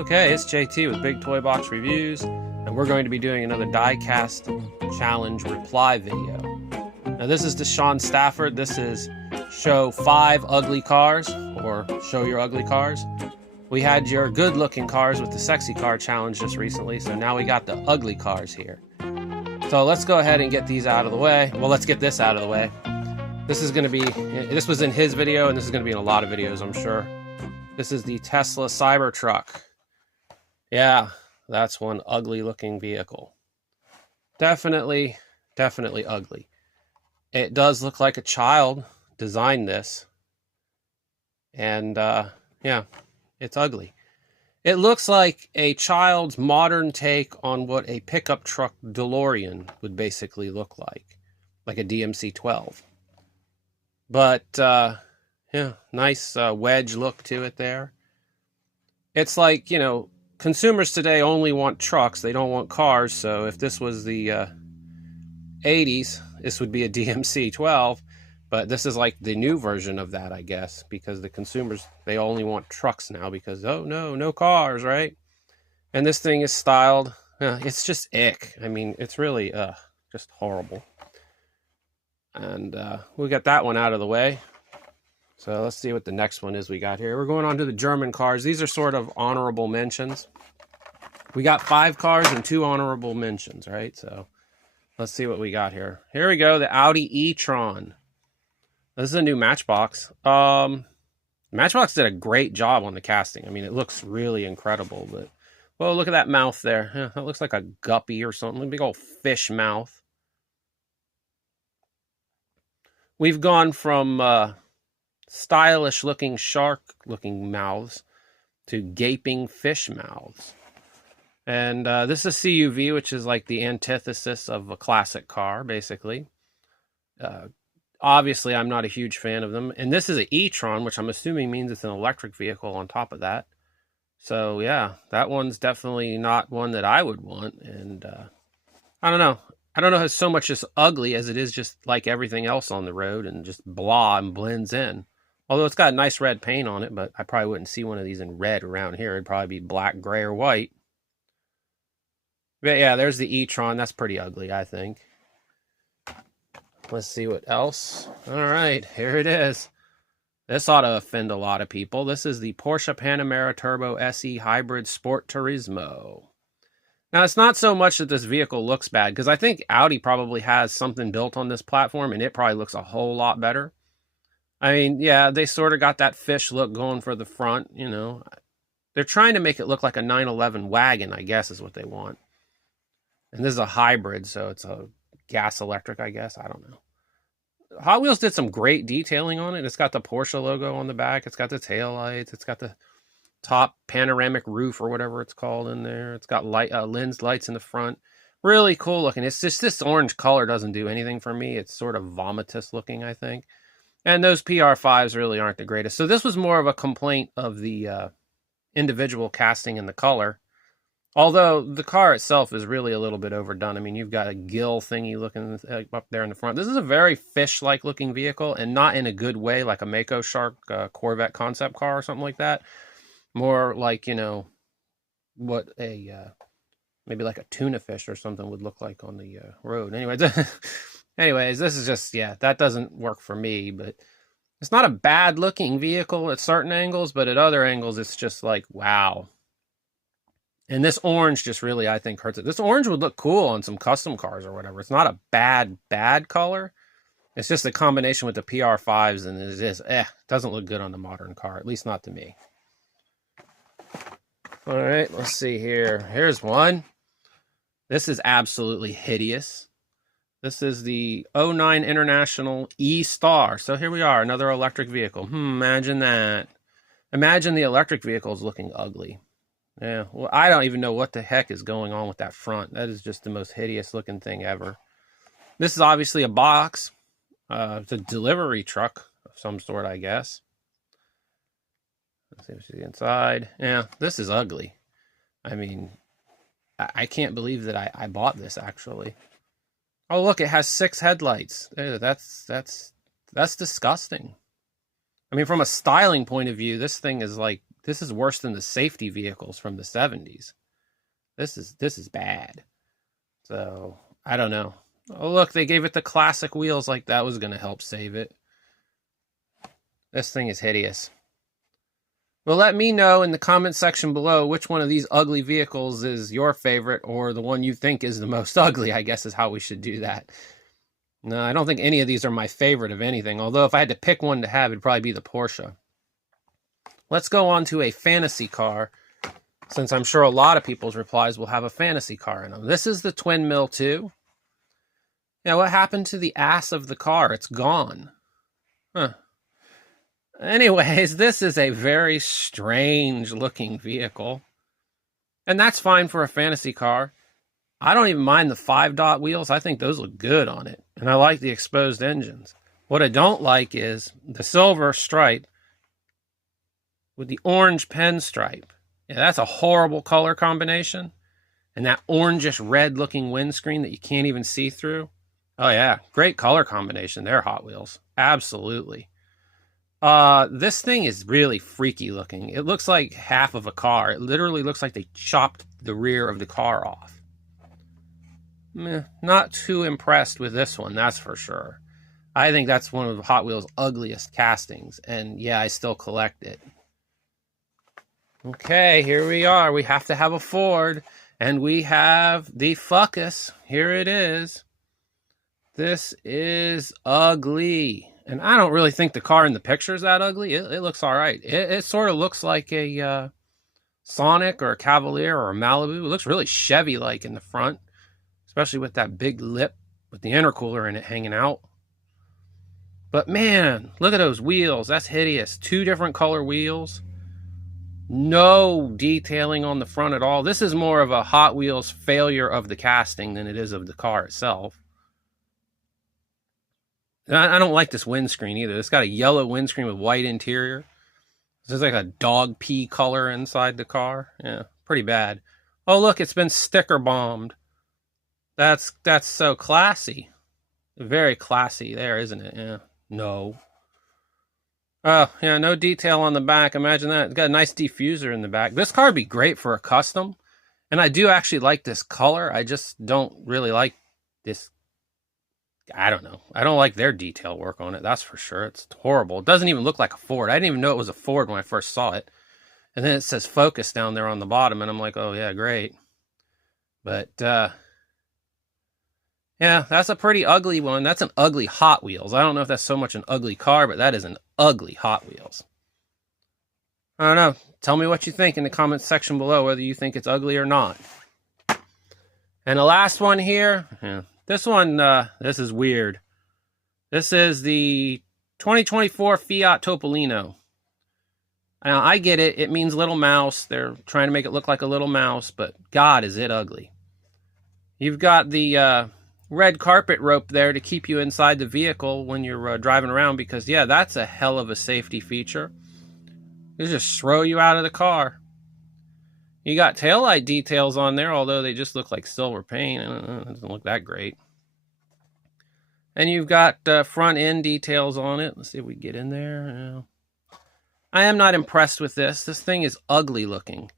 Okay, it's JT with Big Toybox Reviews, and we're going to be doing another die-cast challenge reply video. Now this is the Shawn Stafford. This is show 5 ugly cars, or show your ugly cars. We had your good-looking cars with the sexy car challenge just recently, so now we got the ugly cars here. So let's go ahead and get these out of the way. Well, let's get this out of the way. This was in his video, and this is going to be in a lot of videos, I'm sure. This is the Tesla Cybertruck. Yeah, that's one ugly looking vehicle. Definitely ugly. It does look like a child designed this. And yeah, it's ugly. It looks like a child's modern take on what a pickup truck DeLorean would basically look like a DMC-12. But yeah, nice wedge look to it there. It's like, you know, consumers today only want trucks. They don't want cars. So if this was the 80s, this would be a DMC-12. But this is like the new version of that, I guess, because the consumers, they only want trucks now because, oh, no cars, right? And this thing is styled. It's just ick. I mean, it's really just horrible. And we got that one out of the way. So let's see what the next one is we got here. We're going on to the German cars. These are sort of honorable mentions. We got 5 cars and 2 honorable mentions, right? So let's see what we got here. Here we go, the Audi e-tron. This is a new Matchbox. Matchbox did a great job on the casting. I mean, it looks really incredible. But, well, look at that mouth there. Yeah, that looks like a guppy or something. A big old fish mouth. We've gone from stylish looking shark looking mouths to gaping fish mouths. And this is a CUV, which is like the antithesis of a classic car, basically. Obviously, I'm not a huge fan of them. And this is an e-tron, which I'm assuming means it's an electric vehicle on top of that. So yeah, that one's definitely not one that I would want. And I don't know. I don't know how so much is ugly as it is just like everything else on the road and just blah and blends in. Although it's got nice red paint on it, but I probably wouldn't see one of these in red around here. It'd probably be black, gray, or white. But yeah, there's the e-tron. That's pretty ugly, I think. Let's see what else. All right, here it is. This ought to offend a lot of people. This is the Porsche Panamera Turbo SE Hybrid Sport Turismo. Now, it's not so much that this vehicle looks bad, because I think Audi probably has something built on this platform, and it probably looks a whole lot better. I mean, yeah, they sort of got that fish look going for the front, you know. They're trying to make it look like a 911 wagon, I guess, is what they want. And this is a hybrid, so it's a gas electric, I guess. I don't know. Hot Wheels did some great detailing on it. It's got the Porsche logo on the back. It's got the tail lights. It's got the top panoramic roof or whatever it's called in there. It's got lens lights in the front. Really cool looking. It's just this orange color doesn't do anything for me. It's sort of vomitous looking, I think. And those PR5s really aren't the greatest. So this was more of a complaint of the individual casting and the color. Although the car itself is really a little bit overdone. I mean, you've got a gill thingy looking up there in the front. This is a very fish-like looking vehicle, and not in a good way, like a Mako Shark Corvette concept car or something like that. More like, you know, what a maybe like a tuna fish or something would look like on the road. Anyways, this is just, yeah, that doesn't work for me. But it's not a bad-looking vehicle at certain angles, but at other angles, it's just like, wow. And this orange just really, I think, hurts it. This orange would look cool on some custom cars or whatever. It's not a bad color. It's just a combination with the PR5s, and it just, doesn't look good on the modern car, at least not to me. All right, let's see here. Here's one. This is absolutely hideous. This is the 09 International E-Star. So here we are, another electric vehicle. Imagine that. Imagine the electric vehicles looking ugly. Yeah, well, I don't even know what the heck is going on with that front. That is just the most hideous looking thing ever. This is obviously a box. It's a delivery truck of some sort, I guess. Let's see what's the inside. Yeah, this is ugly. I mean, I can't believe that I bought this, actually. Oh, look, it has 6 headlights. That's disgusting. I mean, from a styling point of view, this this is worse than the safety vehicles from the 70s. This is bad. So, I don't know. Oh, look, they gave it the classic wheels, like that was going to help save it. This thing is hideous. Well, let me know in the comment section below which one of these ugly vehicles is your favorite, or the one you think is the most ugly, I guess is how we should do that. No, I don't think any of these are my favorite of anything, although if I had to pick one to have, it'd probably be the Porsche. Let's go on to a fantasy car, since I'm sure a lot of people's replies will have a fantasy car in them. This is the Twin Mill 2. Yeah, what happened to the ass of the car? It's gone. Huh. Anyways, this is a very strange looking vehicle. And that's fine for a fantasy car. I don't even mind the 5-dot wheels. I think those look good on it. And I like the exposed engines. What I don't like is the silver stripe with the orange pen stripe. Yeah, that's a horrible color combination. And that orangish red looking windscreen that you can't even see through. Oh yeah, great color combination there, Hot Wheels. Absolutely. This thing is really freaky looking. It looks like half of a car. It literally looks like they chopped the rear of the car off. Meh, not too impressed with this one, that's for sure. I think that's one of Hot Wheels' ugliest castings. And yeah, I still collect it. Okay, here we are. We have to have a Ford. And we have the Focus. Here it is. This is ugly. And I don't really think the car in the picture is that ugly. It looks all right. It sort of looks like a Sonic or a Cavalier or a Malibu. It looks really Chevy-like in the front, especially with that big lip with the intercooler in it hanging out. But man, look at those wheels. That's hideous. 2 different color wheels. No detailing on the front at all. This is more of a Hot Wheels failure of the casting than it is of the car itself. I don't like this windscreen either. It's got a yellow windscreen with white interior. This is like a dog pee color inside the car. Yeah, pretty bad. Oh, look, it's been sticker bombed. That's so classy. Very classy there, isn't it? Yeah. No. Oh, yeah, no detail on the back. Imagine that. It's got a nice diffuser in the back. This car would be great for a custom. And I do actually like this color. I just don't really like this. I don't know. I don't like their detail work on it. That's for sure. It's horrible. It doesn't even look like a Ford. I didn't even know it was a Ford when I first saw it. And then it says Focus down there on the bottom. And I'm like, oh, yeah, great. But, yeah, that's a pretty ugly one. That's an ugly Hot Wheels. I don't know if that's so much an ugly car, but that is an ugly Hot Wheels. I don't know. Tell me what you think in the comments section below, whether you think it's ugly or not. And the last one here, yeah. This one, this is weird. This is the 2024 Fiat Topolino. Now, I get it. It means little mouse. They're trying to make it look like a little mouse, but God, is it ugly. You've got the red carpet rope there to keep you inside the vehicle when you're driving around because, yeah, that's a hell of a safety feature. They just throw you out of the car. You got taillight details on there, although they just look like silver paint. It doesn't look that great. And you've got front end details on it. Let's see if we get in there. I am not impressed with this. This thing is ugly looking.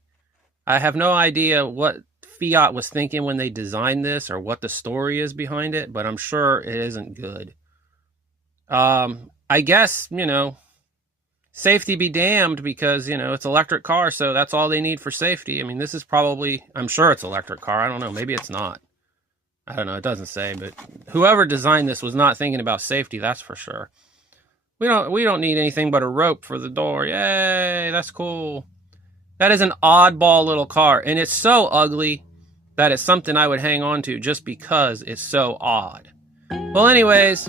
I have no idea what Fiat was thinking when they designed this or what the story is behind it, but I'm sure it isn't good. I guess, safety be damned because, it's electric car, so that's all they need for safety. I mean, this is probably, I'm sure it's electric car. I don't know. Maybe it's not. I don't know. It doesn't say, but whoever designed this was not thinking about safety. That's for sure. We don't need anything but a rope for the door. Yay. That's cool. That is an oddball little car, and it's so ugly that it's something I would hang on to just because it's so odd. Well, anyways,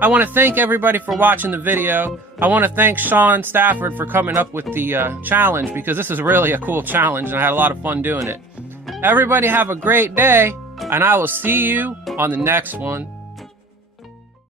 I want to thank everybody for watching the video. I want to thank Shawn Stafford for coming up with the challenge because this is really a cool challenge and I had a lot of fun doing it. Everybody have a great day, and I will see you on the next one.